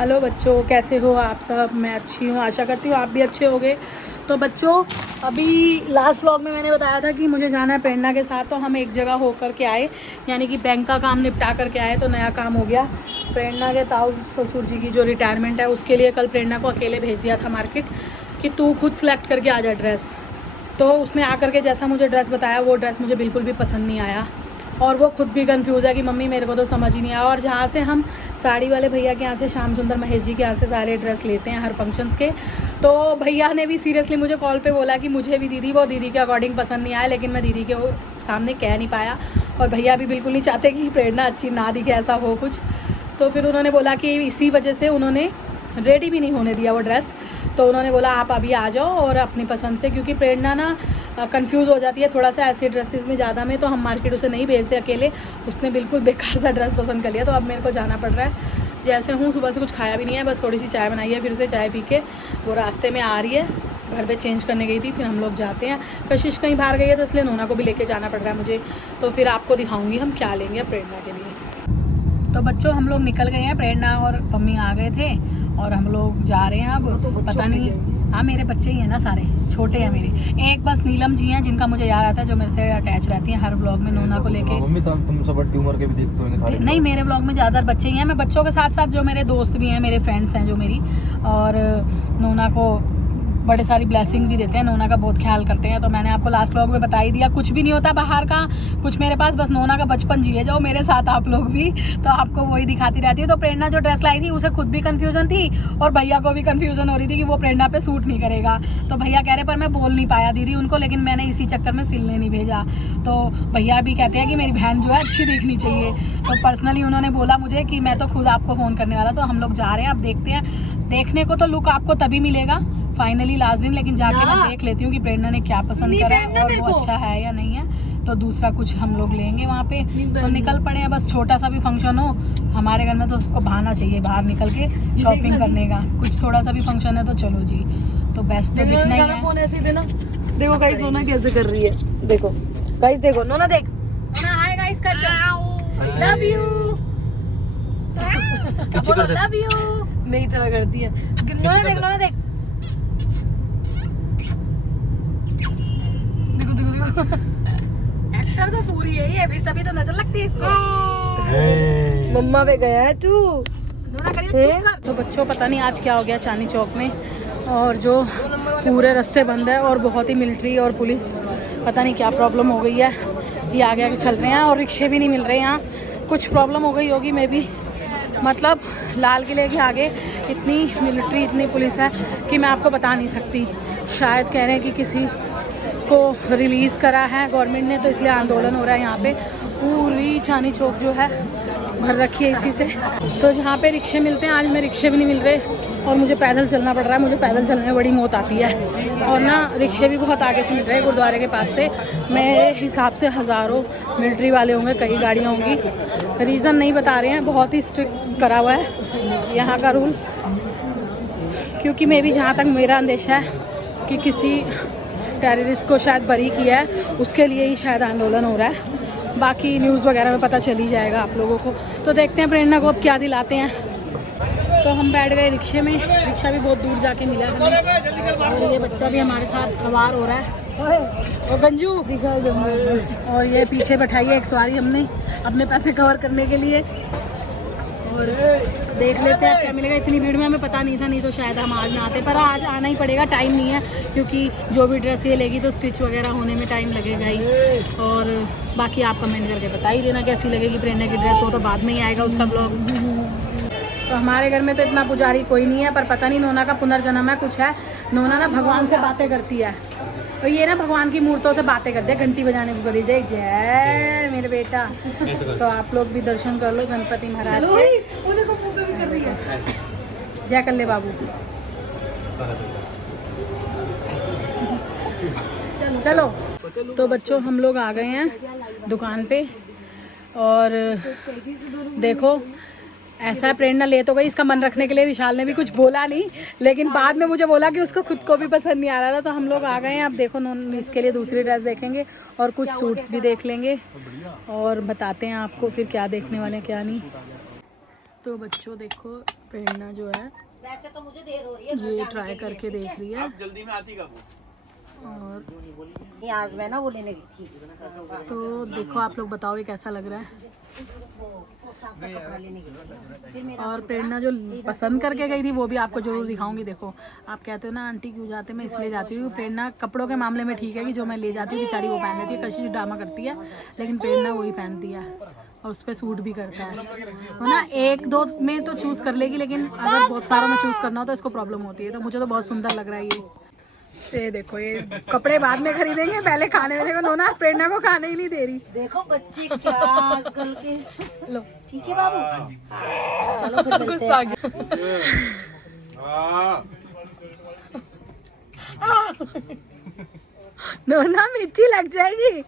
Hello बच्चों, कैसे हो आप सब। मैं अच्छी हूँ, आशा करती हूँ आप भी अच्छे होगे। तो बच्चों, अभी लास्ट व्लॉग में मैंने बताया था कि मुझे जाना है प्रेरणा के साथ, तो हम एक जगह होकर के आए, यानी कि बैंक का काम निपटा करके आए। तो नया काम हो गया। प्रेरणा के ताऊ ससुर जी की जो रिटायरमेंट है उसके लिए कल प्रेरणा को अकेले भेज दिया था मार्केट कि तू खुद सेलेक्ट करके आ जा ड्रेस। तो उसने आकर के जैसा मुझे ड्रेस बताया वो ड्रेस मुझे बिल्कुल भी पसंद नहीं आया, और वो खुद भी कंफ्यूज है कि मम्मी मेरे को तो समझ ही नहीं आया। और जहाँ से हम साड़ी वाले भैया के यहाँ से, श्याम सुंदर महेश जी के यहाँ से सारे ड्रेस लेते हैं हर फंक्शंस के, तो भैया ने भी सीरियसली मुझे कॉल पे बोला कि मुझे भी दीदी वो दीदी के अकॉर्डिंग पसंद नहीं आया, लेकिन मैं दीदी के सामने कह नहीं पाया। और भैया भी बिल्कुल नहीं चाहते कि प्रेरणा अच्छी ना दिखे, ऐसा हो कुछ। तो फिर उन्होंने बोला कि इसी वजह से उन्होंने रेडी भी नहीं होने दिया वो ड्रेस। तो उन्होंने बोला आप अभी आ जाओ और अपनी पसंद से, क्योंकि प्रेरणा ना कंफ्यूज हो जाती है थोड़ा सा ऐसे ड्रेसेस में ज़्यादा में, तो हम मार्केट उसे नहीं भेजते अकेले। उसने बिल्कुल बेकार सा ड्रेस पसंद कर लिया, तो अब मेरे को जाना पड़ रहा है। जैसे हूँ, सुबह से कुछ खाया भी नहीं है, बस थोड़ी सी चाय बनाई है, फिर से चाय पी के वो रास्ते में आ रही है। घर पे चेंज करने गई थी, फिर हम लोग जाते हैं। कशिश कहीं बाहर गई है, तो इसलिए नोना को भी लेके जाना पड़ रहा है मुझे। तो फिर आपको दिखाऊंगी हम क्या लेंगे प्रेरणा के लिए। तो बच्चों, हम लोग निकल गए हैं, प्रेरणा और मम्मी आ गए थे और हम लोग जा रहे हैं अब। तो पता नहीं, हाँ मेरे बच्चे ही हैं ना, सारे छोटे हैं मेरे। एक बस नीलम जी हैं जिनका मुझे याद आता है, जो मेरे से अटैच रहती हैं हर व्लॉग में नोना को लेके। मम्मी तुम सब बड़ी उम्र के भी देखते हो? नहीं, मेरे व्लॉग में ज़्यादातर बच्चे ही हैं। मैं बच्चों के साथ साथ जो मेरे दोस्त भी हैं, मेरे फ्रेंड्स हैं जो मेरी, और नोना को बड़े सारी ब्लेसिंग भी देते हैं, नोना का बहुत ख्याल करते हैं। तो मैंने आपको लास्ट व्लॉग में बता ही दिया, कुछ भी नहीं होता बाहर का कुछ मेरे पास, बस नोना का बचपन जिए जाओ मेरे साथ आप लोग भी। तो आपको वही दिखाती रहती है। तो प्रेरणा जो ड्रेस लाई थी उसे खुद भी कन्फ्यूजन थी और भैया को भी कन्फ्यूजन हो रही थी कि वो प्रेरणा पे सूट नहीं करेगा। तो भैया कह रहे पर मैं बोल नहीं पाया दीदी उनको, लेकिन मैंने इसी चक्कर में सिलने नहीं भेजा। तो भैया भी कहते हैं कि मेरी बहन जो है अच्छी दिखनी चाहिए। तो पर्सनली उन्होंने बोला मुझे कि मैं तो खुद आपको फ़ोन करने वाला। तो हम लोग जा रहे हैं, अब देखते हैं। देखने को तो लुक आपको तभी मिलेगा फाइनली लास्ट दिन, लेकिन जाके मैं देख लेती हूँ कि प्रेरणा ने क्या पसंद करा है और वो अच्छा है या नहीं है। तो दूसरा कुछ हम लोग लेंगे वहाँ पे। तो निकल पड़े हैं, बस छोटा सा भी फंक्शन हो हमारे घर में तो उसको बहाना चाहिए बाहर निकल के शॉपिंग करने का। कुछ थोड़ा सा भी फंक्शन है तो चलो जी। तो बेस्ट तो दिखना ही है। फोन ऐसे ही देना। देखो गाइस नोना कैसे कर रही है, देखो गाइस, देखो नोना, देख नोना, हाय गाइस कर, लव यू, लव यू मेरी तरह करती है। नोना देख, नोना देख, एक्टर तो पूरी है ये, फिर तभी तो नजर लगती है इसको। मम्मा पे गया है तू। तो बच्चों, पता नहीं आज क्या हो गया चांदनी चौक में, और जो पूरे रास्ते बंद है और बहुत ही मिलिट्री और पुलिस, पता नहीं क्या प्रॉब्लम हो गई है। ये आगे आगे चल रहे हैं और रिक्शे भी नहीं मिल रहे यहाँ। कुछ प्रॉब्लम हो गई होगी मे बी, मतलब लाल किले के आगे इतनी मिलिट्री, इतनी पुलिस है कि मैं आपको बता नहीं सकती। शायद कह रहे हैं कि किसी को रिलीज़ करा है गवर्नमेंट ने, तो इसलिए आंदोलन हो रहा है यहाँ पे। पूरी चांदनी चौक जो है भर रखी है इसी से। तो जहाँ पे रिक्शे मिलते हैं, आज में रिक्शे भी नहीं मिल रहे और मुझे पैदल चलना पड़ रहा है। मुझे पैदल चलने में बड़ी मौत आती है, और ना रिक्शे भी बहुत आगे से मिल रहे हैं गुरुद्वारे के पास से। मेरे हिसाब से हज़ारों मिलिट्री वाले होंगे, कई गाड़ियाँ होंगी। रीज़न नहीं बता रहे हैं, बहुत ही स्ट्रिक्ट करा हुआ है यहाँ का रूल, क्योंकि मैं भी जहाँ तक मेरा अंदेशा है कि किसी टेररिस्ट को शायद बरी किया है, उसके लिए ही शायद आंदोलन हो रहा है। बाकी न्यूज़ वगैरह में पता चल ही जाएगा आप लोगों को। तो देखते हैं प्रेरणा को अब क्या दिलाते हैं। तो हम बैठ गए रिक्शे में, रिक्शा भी बहुत दूर जाके मिला हमें, और ये बच्चा भी हमारे साथ सवार हो रहा है, और गंजू, और ये पीछे बैठाई है एक सवारी हमने अपने पैसे कवर करने के लिए। और देख लेते हैं क्या मिलेगा। इतनी भीड़ में हमें पता नहीं था, नहीं तो शायद हम आज ना आते, पर आज आना ही पड़ेगा, टाइम नहीं है, क्योंकि जो भी ड्रेस ये लेगी तो स्टिच वगैरह होने में टाइम लगेगा ही। और बाकी आप कमेंट करके बता ही देना कैसी लगेगी प्रेरणा की ड्रेस, हो तो बाद में ही आएगा उसका ब्लॉग। तो हमारे घर में तो इतना पुजारी कोई नहीं है, पर पता नहीं नोना का पुनर्जन्म है कुछ है। नोना ना भगवान से बातें करती है, तो ये ना भगवान की मूर्तों से बातें करते हैं, घंटी बजाने को बोली जय जय मेरे बेटा। तो आप लोग भी दर्शन कर लो गणपति महाराज के। जय कर ले बाबू। चलो। तो बच्चों, हम लोग आ गए हैं दुकान पे, और देखो ऐसा है, प्रेरणा ले तो गई, इसका मन रखने के लिए विशाल ने भी कुछ बोला नहीं, लेकिन बाद में मुझे बोला कि उसको खुद को भी पसंद नहीं आ रहा था। तो हम लोग आ गए हैं, अब देखो इसके लिए दूसरी ड्रेस देखेंगे और कुछ सूट्स भी देख लेंगे, और बताते हैं आपको फिर क्या देखने वाले हैं क्या नहीं। तो बच्चों देखो प्रेरणा जो है वैसे तो मुझे देर हो रही है ये ट्राई करके देख रही है। जल्दी में आती कब? और ये आज मैं ना वो लेने गई थी तो देखो आप लोग बताओ ये कैसा लग रहा है। कपड़ा लेने गई फिर मेरा और प्रेरणा जो पसंद करके गई थी वो भी आपको जरूर दिखाऊंगी। देखो आप कहते हो ना आंटी क्यों जाते, मैं इसलिए जाती हूँ। प्रेरणा कपड़ों के मामले में ठीक है कि जो मैं ले जाती हूँ बेचारी वो पहन लेती है, कशिश ड्रामा करती है, लेकिन प्रेरणा वही पहनती है और उस पर सूट भी करता है ना। एक दो में तो चूज़ कर लेगी, लेकिन अगर बहुत सारों में चूज़ करना हो तो इसको प्रॉब्लम होती है। तो मुझे तो बहुत सुंदर लग रहा है ये देखो ये कपड़े बाद में खरीदेंगे, पहले खाने में। देखो नोना प्रेरणा को खाने ही नहीं दे रही। देखो बच्चे क्या आजकल के। लो ठीक है बाबू, चलो फिर मिलते हैं। नोना मिर्ची लग जाएगी।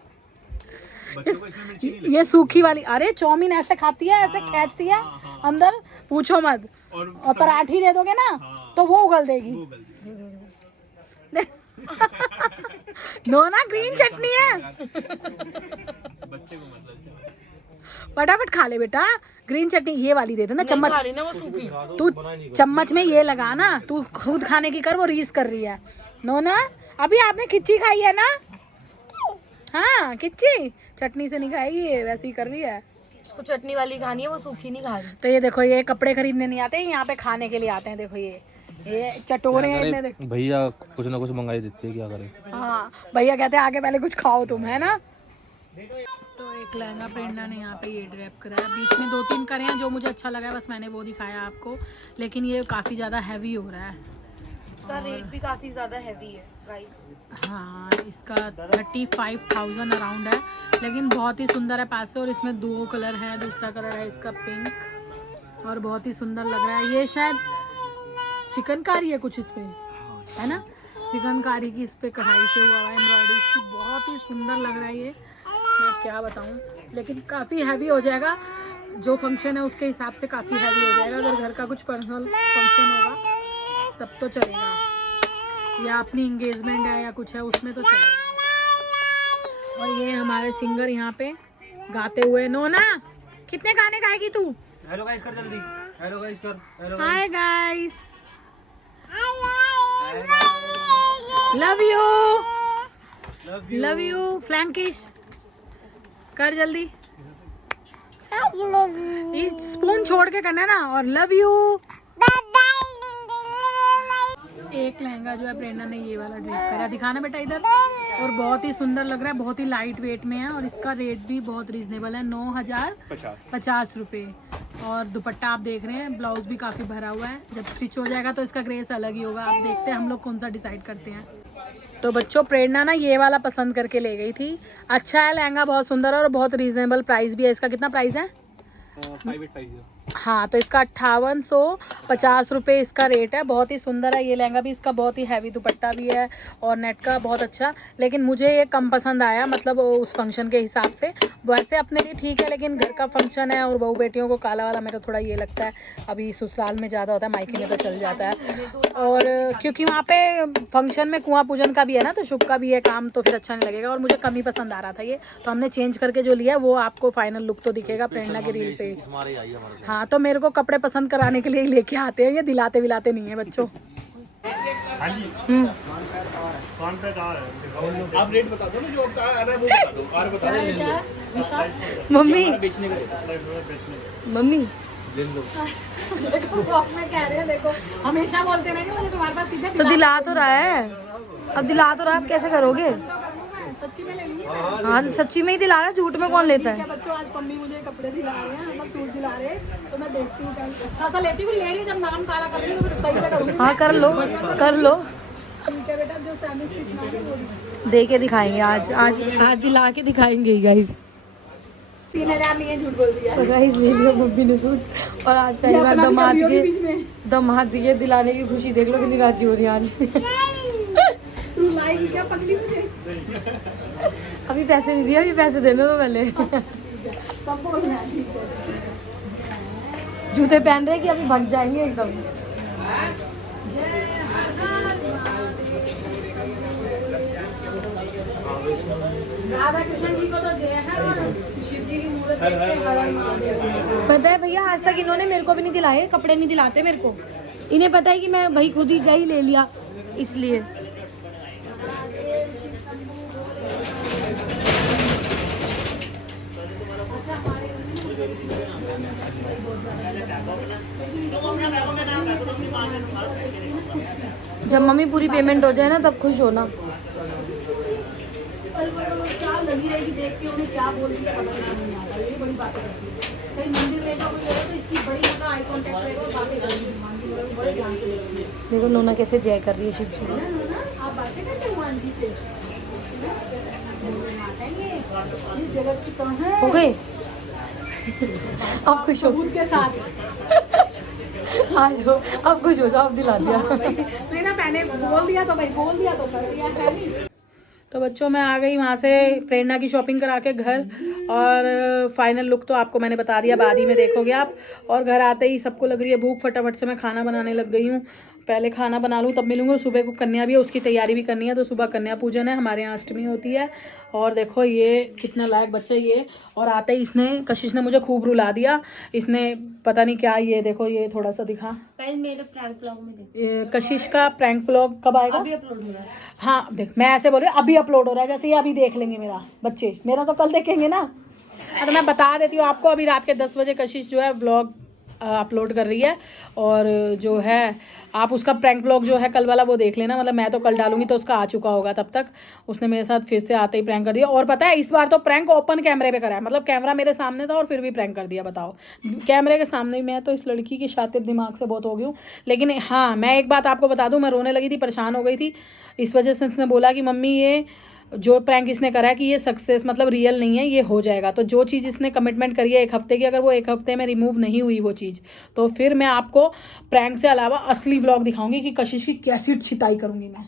ये सूखी वाली, अरे चाउमीन ऐसे खाती है, ऐसे खींचती है अंदर, पूछो मत। और पराठी दे दोगे ना तो वो उगल देगी। नोना ग्रीन चटनी है, फटाफट खा ले बेटा। ग्रीन चटनी ये वाली दे दो ना, चम्मच। तू चम्मच में ये लगा ना, तू खुद खाने की कर, वो रीस कर रही है। नोना अभी आपने खिच्ची खाई है ना? हाँ खिच्ची चटनी से नहीं खाएगी ये, वैसे ही कर रही है। उसको चटनी वाली खानी है, वो सूखी नहीं खा रही। तो ये देखो ये कपड़े खरीदने नहीं आते, यहाँ पे खाने के लिए आते हैं। देखो ये चटोरे हैं। भैया कुछ ना कुछ मंगाई देते हैं, क्या करें। हाँ भैया कहते हैं आगे पहले कुछ खाओ तुम, है ना। तो एक लहंगा प्रेरणा ने यहाँ पे ये ड्रैप कराया, बीच में 2-3 करे हैं जो मुझे अच्छा लगा, बस मैंने वो दिखाया आपको। लेकिन ये काफ़ी ज़्यादा हैवी हो रहा है, इसका रेट भी काफ़ी ज़्यादा हैवी है गाइस। हाँ इसका 35,000 अराउंड है, लेकिन बहुत ही सुंदर है पास से। और इसमें 2 कलर है, दूसरा कलर है इसका पिंक, और बहुत ही सुंदर लग रहा है। ये शायद चिकनकारी है कुछ इसमें, है ना, चिकनकारी की इस पे कढ़ाई से हुआ है एम्ब्रॉयडरी इसकी, बहुत ही सुंदर लग रहा है ये। मैं क्या बताऊँ, लेकिन काफ़ी हैवी हो जाएगा। जो फंक्शन है उसके हिसाब से काफ़ी हैवी हो जाएगा। अगर घर का कुछ पर्सनल फंक्शन होगा तब तो चलेगा, या अपनी इंगेजमेंट है या कुछ है उसमें तो चलेगा। और ये हमारे सिंगर यहाँ पे गाते हुए। नोना कितने गाने गाएगी तू? हेलो गाइस कर जल्दी, हेलो गाइस कर, hello hi guys, love you, love you, फ्लैंकिश कर जल्दी। ये स्पून छोड़ के करना है ना। और लव यू। एक लहंगा जो है प्रेरणा ने ये वाला ड्रेप करा, दिखाना बेटा इधर। और बहुत ही सुंदर लग रहा है, बहुत ही लाइट वेट में है, और इसका रेट भी बहुत रीजनेबल है, 9,050 रुपये। और दुपट्टा आप देख रहे हैं, ब्लाउज भी काफ़ी भरा हुआ है। जब स्टिच हो जाएगा तो इसका ग्रेस अलग ही होगा। आप देखते हैं हम लोग कौन सा डिसाइड करते हैं। तो बच्चों प्रेरणा ना ये वाला पसंद करके ले गई थी। अच्छा है लहंगा, बहुत सुंदर है और बहुत रीजनेबल प्राइस भी है। इसका कितना प्राइस है? 5850। हाँ तो इसका 5850 रुपये इसका रेट है। बहुत ही सुंदर है ये लहंगा भी, इसका बहुत ही हैवी दुपट्टा भी है और नेट का बहुत अच्छा। लेकिन मुझे ये कम पसंद आया, मतलब उस फंक्शन के हिसाब से। वैसे अपने लिए ठीक है, लेकिन घर का फंक्शन है और बहू बेटियों को काला वाला मेरे को थोड़ा ये लगता है। अभी ससुराल में ज़्यादा होता है, मायके में तो चल जाता है। और क्योंकि वहाँ पे फंक्शन में कुआं पूजन का भी है ना, तो शुभ का भी है काम, तो फिर अच्छा नहीं लगेगा। और मुझे कम ही पसंद आ रहा था ये, तो हमने चेंज करके जो लिया वो आपको फाइनल लुक तो दिखेगा प्रेरणा की रील पे। हाँ तो मेरे को कपड़े पसंद कराने के लिए ही लेके आते हैं, ये दिलाते विलाते नहीं है बच्चों। आप रेट बता दो ना, जो आ रहा है वो बता दो, और बता दो। मम्मी मम्मी ले लो। देखो अपने कह रहे हैं, देखो हमेशा बोलते हैं ना मुझे तुम्हारे पास कितने तो दिला तो रहा है, अब दिला तो रहा है, आप कैसे करोगे? सच्ची में ले लिए। हाँ सच्ची में ही दिला रहा है, झूठ में कौन लेता है? बच्चों आज मम्मी मुझे कपड़े दिला रहे हैं, मतलब सूट दिला रहे हैं, तो मैं देखती हूँ अच्छा सा लेती हूँ। ले रही जब नाम काला कर रही हूँ तो सही से करूँगी। हाँ कर लो कर लो, ठीक है बेटा, जो सेमी स्टिच ना हो वो दे के दिखाएंगे आज आज आज दिला के दिखाएंगे गाइस। 3000 नहीं है, झूठ बोल दिया। तो गाइस ले लिया मम्मी ने सूट, और आज पहली बार दमाद के दिलाने की खुशी देख लो कितनी राजी हो रही है आज। तू लाई क्या पगली मुझे? अभी पैसे नहीं दिए, अभी पैसे दे लो तो पहले। जूते पहन रहे कि अभी भाग जाएंगे एकदम। राधा कृष्ण जी को तो जय है और शिशिर जी पता है भैया, आज तक इन्होंने मेरे को भी नहीं दिलाए, कपड़े नहीं दिलाते मेरे को। इन्हें पता है कि मैं भाई खुद ही गई ले लिया, इसलिए। जब मम्मी पूरी पेमेंट हो जाए ना तब खुश हो ना। क्या लगी रहेगी देख के उन्हें क्या बोल रही है पता नहीं आता, ये बड़ी बात है। कहीं मंदिर ले जाओ तो इसकी बड़ी मतलब आई कांटेक्ट रहेगा और बातें करेगी, बड़े ध्यान से देखिए। देखो नोना कैसे जय कर रही है शिव जी। आप बातें करते हो आंटी से, ये जगह की कहाँ है? हो गए अब खुश हो सबूत के साथ। आज हो, अब खुश हो जाओ, अब दिला दिया। नहीं ना, मैंने बोल दिया तो भाई बोल दिया तो कर दिया है नहीं। तो बच्चों मैं आ गई वहाँ से प्रेरणा की शॉपिंग करा के घर, और फाइनल लुक तो आपको मैंने बता दिया, बाद ही में देखोगे आप। और घर आते ही सबको लग रही है भूख, फटाफट से मैं खाना बनाने लग गई हूँ। पहले खाना बना लूँ तब मिलूँगी। सुबह को कन्या भी है, उसकी तैयारी भी करनी है, तो सुबह कन्या पूजन है, हमारे यहाँ अष्टमी होती है। और देखो ये कितना लायक बच्चा ये, और आते ही इसने कशिश ने मुझे खूब रुला दिया। इसने पता नहीं क्या, ये देखो ये थोड़ा सा दिखा, मेरे प्रैंक व्लॉग में ये कशिश का प्रैंक व्लॉग कब आएगा? अभी अपलोड हो रहा है। हाँ देख, मैं ऐसे बोल रही हूँ अभी अपलोड हो रहा है, जैसे ये अभी देख लेंगे मेरा बच्चे, मेरा तो कल देखेंगे ना। तो मैं बता देती हूँ आपको, अभी रात के 10 बजे कशिश जो है व्लॉग अपलोड कर रही है। और जो है आप उसका प्रैंक व्लॉग जो है कल वाला वो देख लेना, मतलब मैं तो कल डालूंगी तो उसका आ चुका होगा तब तक। उसने मेरे साथ फिर से आते ही प्रैंक कर दिया, और पता है इस बार तो प्रैंक ओपन कैमरे पे करा है, मतलब कैमरा मेरे सामने था और फिर भी प्रैंक कर दिया, बताओ कैमरे के सामने। मैं तो इस लड़की की शातिर दिमाग से बहुत हो गई हूँ। लेकिन हाँ, मैं एक बात आपको बता दूँ, मैं रोने लगी थी, परेशान हो गई थी इस वजह से। इसने बोला कि मम्मी ये जो प्रैंक इसने करा है कि ये सक्सेस मतलब रियल नहीं है, ये हो जाएगा। तो जो चीज़ इसने कमिटमेंट करी है 1 हफ्ते की, अगर वो 1 हफ्ते में रिमूव नहीं हुई वो चीज़, तो फिर मैं आपको प्रैंक से अलावा असली व्लॉग दिखाऊंगी कि कशिश की कैसी छिताई करूंगी मैं।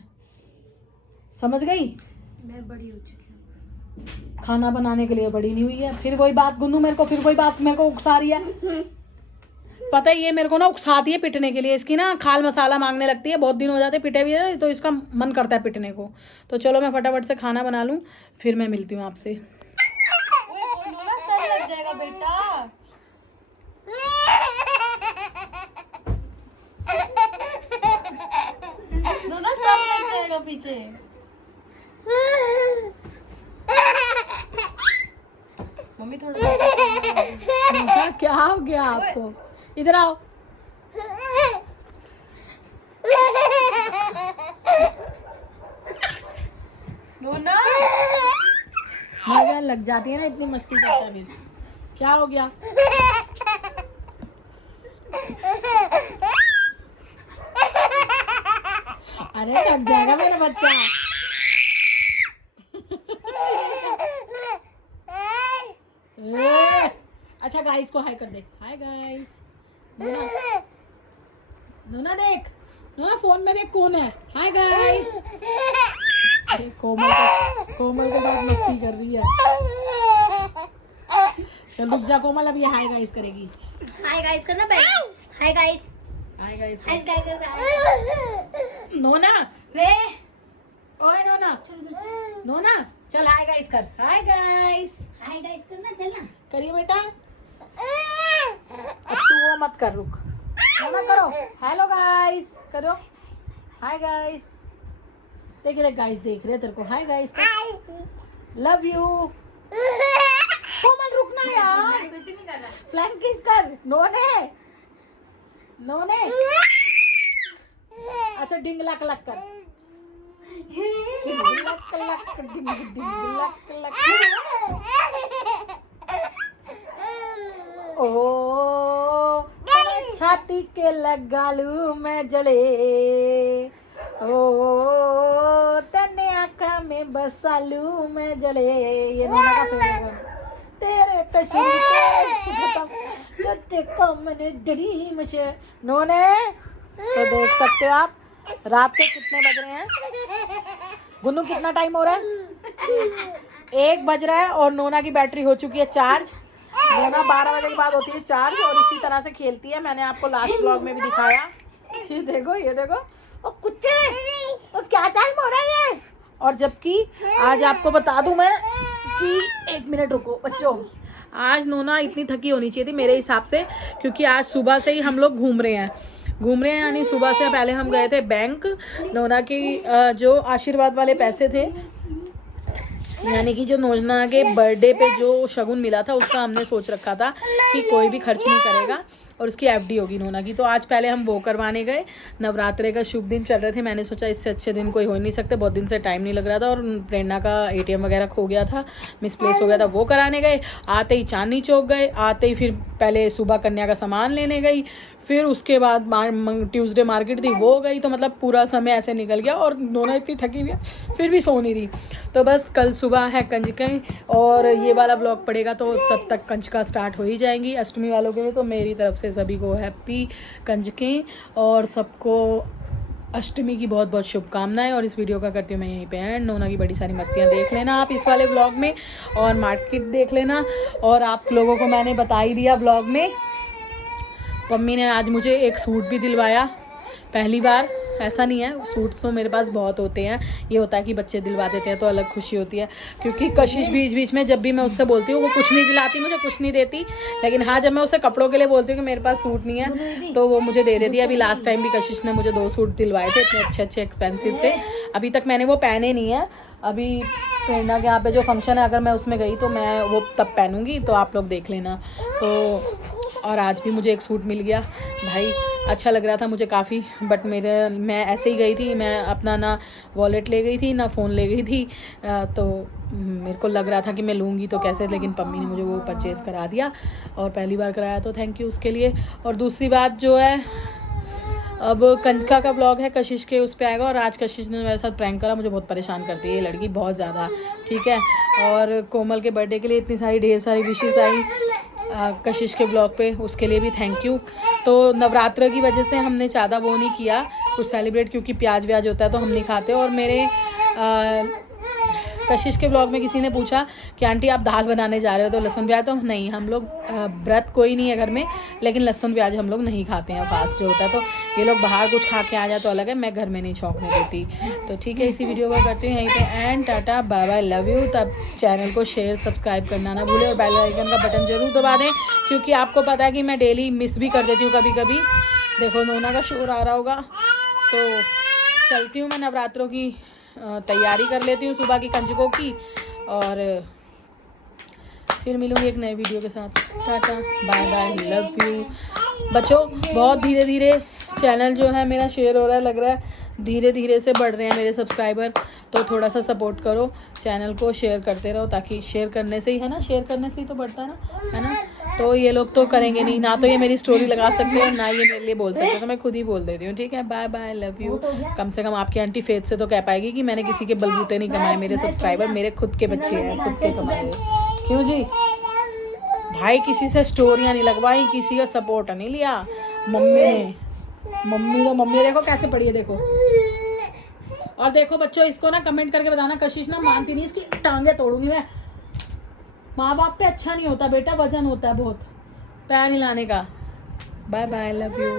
समझ गई? मैं बड़ी हो चुकी हूँ, खाना बनाने के लिए बड़ी नहीं हुई है। फिर वही बात गुन्नू, मेरे को फिर वही बात मेरे को उकसा रही है। पता है ये मेरे को ना उकसाती है पिटने के लिए, इसकी ना खाल मसाला मांगने लगती है। बहुत दिन हो जाते पिटे हुए है, तो इसका मन करता है पिटने को। तो चलो मैं फटाफट से खाना बना लूँ, फिर मैं मिलती हूँ आपसे। सर लग जाएगा बेटा। नोना सर लग जाएगा पीछे। मम्मी थोड़ा क्या हो गया आपको? इधर आओ। नोना मगर लग जाती है ना, इतनी मस्ती करता है। फिर क्या हो गया? अरे लग जाएगा मेरा बच्चा। अच्छा गाइस को हाय कर दे। हाय गाइस। नोना देख, नोना फोन में देख कौन है। Hi guys. अरे कोमल के साथ मस्ती कर रही है। चल रुक जा कोमल, अब ये हाय गाइस करेगी। हाय गाइस करना पहले। Hi guys. Hi guys. Hi guys. नोना रे, ओए नोना, नोना चल हाय गाइस कर। हाय गाइस। हाय गाइस करना, चलना। करिए बेटा। अब तू वो मत कर, रुक। नोना करो हेलो गाइस करो। Hi guys. देख देख गाइस देख रहे तेरे को। Hi guys love you. Komal रुकना यार, कुछ नहीं कर रहा। फ्लैंक किस कर। नोने नोने। अच्छा डिंगला कलक कर। डिंगला कलक डिंगला कलक। ओ छाती के लगालू में जले, ओ तने आँखा में बसालू में जले। ये नोना का फेवरेट तेरे कश्मीर के खत्म चोटे को मैंने डरी मुझे। नोने तो देख सकते हो आप रात के कितने बज रहे हैं। गुन्नू कितना टाइम हो रहा है? 1 बज रहा है और नोना की बैटरी हो चुकी है चार्ज। नोना 12 बजे के बाद होती है चार्ज और इसी तरह से खेलती है। मैंने आपको लास्ट व्लॉग में भी दिखाया। ये देखो ये देखो, ओ कुत्ते, ओ क्या टाइम हो रहा है ये। और जबकि आज आपको बता दूं मैं कि 1 मिनट रुको बच्चों, आज नोना इतनी थकी होनी चाहिए थी मेरे हिसाब से, क्योंकि आज सुबह से ही हम लोग घूम रहे हैं यानी सुबह से पहले हम गए थे बैंक। नोना की जो आशीर्वाद वाले पैसे थे, यानी कि जो नोना के बर्थडे पे जो शगुन मिला था उसका हमने सोच रखा था कि कोई भी खर्च नहीं करेगा और उसकी एफडी होगी नोना की। तो आज पहले हम वो करवाने गए। नवरात्रे का शुभ दिन चल रहे थे, मैंने सोचा इससे अच्छे दिन कोई हो ही नहीं सकते, बहुत दिन से टाइम नहीं लग रहा था और प्रेरणा का ATM वगैरह खो गया था, मिसप्लेस हो गया था, वो कराने गए। आते ही चांदनी चौक गए, आते ही फिर पहले सुबह कन्या का सामान लेने गई, फिर उसके बाद ट्यूसडे मार्केट थी वो गई। तो मतलब पूरा समय ऐसे निकल गया और नोना इतनी थकी हुई है फिर भी सो नहीं रही। तो बस कल सुबह है कंजकें और ये वाला व्लॉग पड़ेगा तो तब तक कंजका स्टार्ट हो ही जाएंगी अष्टमी वालों के लिए। तो मेरी तरफ से सभी को हैप्पी कंजकें और सबको अष्टमी की बहुत बहुत शुभकामनाएं। और इस वीडियो का करती हूँ मैं यहीं पे एंड। नोना की बड़ी सारी मस्तियाँ देख लेना आप इस वाले व्लॉग में और मार्केट देख लेना। और आप लोगों को मैंने बता ही दिया व्लॉग में, मम्मी ने आज मुझे एक सूट भी दिलवाया पहली बार। ऐसा नहीं है, सूट तो मेरे पास बहुत होते हैं, ये होता है कि बच्चे दिलवा देते हैं तो अलग खुशी होती है। क्योंकि कशिश बीच बीच में जब भी मैं उससे बोलती हूँ वो कुछ नहीं दिलाती, मुझे कुछ नहीं देती। लेकिन हाँ, जब मैं उससे कपड़ों के लिए बोलती हूँ कि मेरे पास सूट नहीं है तो वो मुझे दे देती है। अभी लास्ट टाइम भी कशिश ने मुझे 2 सूट दिलवाए थे इतने अच्छे अच्छे एक्सपेंसिव से, अभी तक मैंने वो पहने नहीं है। अभी प्रेरणा के यहाँ पे जो फंक्शन है अगर मैं उसमें गई तो मैं वो तब पहनूंगी, तो आप लोग देख लेना। तो और आज भी मुझे एक सूट मिल गया भाई, अच्छा लग रहा था मुझे काफ़ी। बट मैं ऐसे ही गई थी, मैं अपना ना वॉलेट ले गई थी ना फ़ोन ले गई थी, तो मेरे को लग रहा था कि मैं लूँगी तो कैसे, लेकिन पम्मी ने मुझे वो परचेज़ करा दिया और पहली बार कराया तो थैंक यू उसके लिए। और दूसरी बात जो है, अब कंजका का व्लॉग है कशिश के उस पर आएगा। और आज कशिश ने मेरे साथ प्रैंक करा, मुझे बहुत परेशान करती है ये लड़की बहुत ज़्यादा, ठीक है। और कोमल के बर्थडे के लिए इतनी सारी ढेर सारी विशेस आई कशिश के ब्लॉग पे, उसके लिए भी थैंक यू। तो नवरात्र की वजह से हमने ज़्यादा वो नहीं किया कुछ सेलिब्रेट, क्योंकि प्याज व्याज होता है तो हम नहीं खाते। और मेरे कशिश के ब्लॉग में किसी ने पूछा कि आंटी आप दाल बनाने जा रहे हो तो लहसुन प्याज, तो नहीं, हम लोग व्रत कोई नहीं है घर में, लेकिन लहसुन प्याज हम लोग नहीं खाते हैं फास्ट जो होता है। तो ये लोग बाहर कुछ खा के आ जाए तो अलग है, मैं घर में नहीं छौंकने देती। तो ठीक है, इसी वीडियो को करती हूँ यहीं पे end. Tata bye bye, love you. तब चैनल को शेयर सब्सक्राइब करना ना भूलें और बेल आइकन का बटन ज़रूर दबा दें, क्योंकि आपको पता है कि मैं डेली मिस भी कर देती हूँ कभी कभी। देखो नोना का शोर आ रहा होगा, तो चलती हूँ मैं, नवरात्रों की तैयारी कर लेती हूँ सुबह की कंजकों की, और फिर मिलूँगी एक नए वीडियो के साथ। Tata bye bye, love you बच्चों। बहुत धीरे धीरे चैनल जो है मेरा शेयर हो रहा है, लग रहा है धीरे धीरे से बढ़ रहे हैं मेरे सब्सक्राइबर, तो थोड़ा सा सपोर्ट करो, चैनल को शेयर करते रहो, ताकि शेयर करने से ही है ना, शेयर करने से ही तो बढ़ता है ना। तो ये लोग तो करेंगे नहीं ना, तो ये मेरी स्टोरी लगा सकते हैं ना ये मेरे लिए बोल सकते हैं, तो मैं खुद ही बोल देती हूँ। ठीक है, बाय बाय, लव यू। कम से कम आपकी आंटी फेथ से तो कह पाएगी कि मैंने किसी के बलबूते नहीं कमाए, मेरे सब्सक्राइबर मेरे खुद के बच्चे हैं, खुद के कमाए। क्यों जी भाई, किसी से स्टोरियाँ नहीं लगवाई, किसी का सपोर्ट नहीं लिया। मम्मी देखो कैसे पड़ी है, देखो। और देखो बच्चों, इसको ना कमेंट करके बताना, कशिश ना मानती नहीं, इसकी टांगे तोड़ूंगी मैं। माँ बाप पे अच्छा नहीं होता बेटा, वजन होता है बहुत पैर हिलाने का। Bye bye, love you.